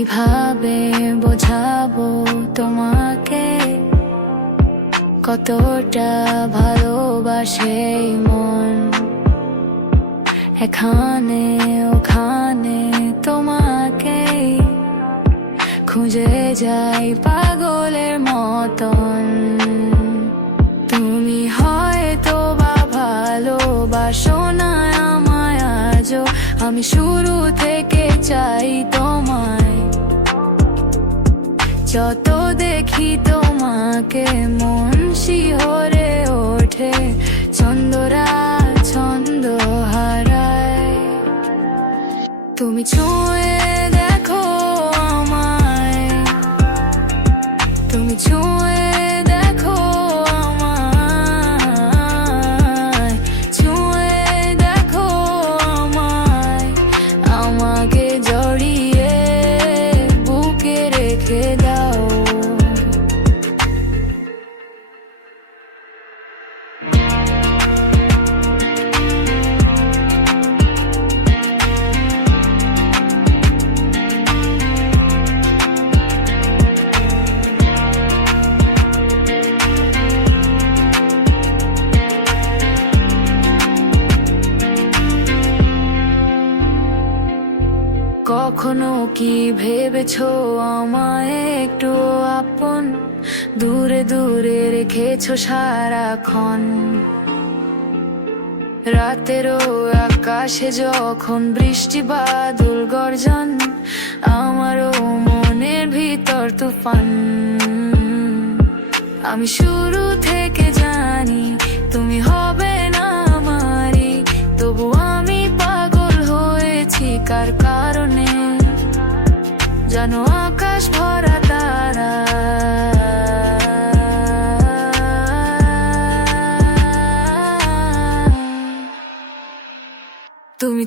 কিভাবে বোঝাবো তোমাকে কতটা ভালোবাসে এই মন। এখানে ওখানে তোমাকে খুঁজে যাই পাগলের মতন। তুমি হয়তো বা ভালোবাসো না আমায় আজও, আমি শুরু থেকে চাই তোমায়। যত দেখি তোমাকে মন শিহরে ওঠে, ছন্দরা ছন্দ হারায়। তুমি ছুঁয়ে দেখো আমায়, তুমি ছুঁয়ে দেখো আমায়, ছুঁয়ে দেখো আমায়। আমাকে জড়িয়ে বুকে রেখে দাও। কখনো কি ভেবেছো আমায় একটু আপন, দূরে দূরে রেখেছো সারাক্ষণ। রাতেরও আকাশে যখন বৃষ্টি বাদল গর্জন, আমারও মনের ভিতর তুফান। আমি শুরু থেকে জানি তুমি হবে না আমারই, তবু আমি পাগল হয়েছি কার কারণে জানো। আকাশ ভরা তারা, তুমি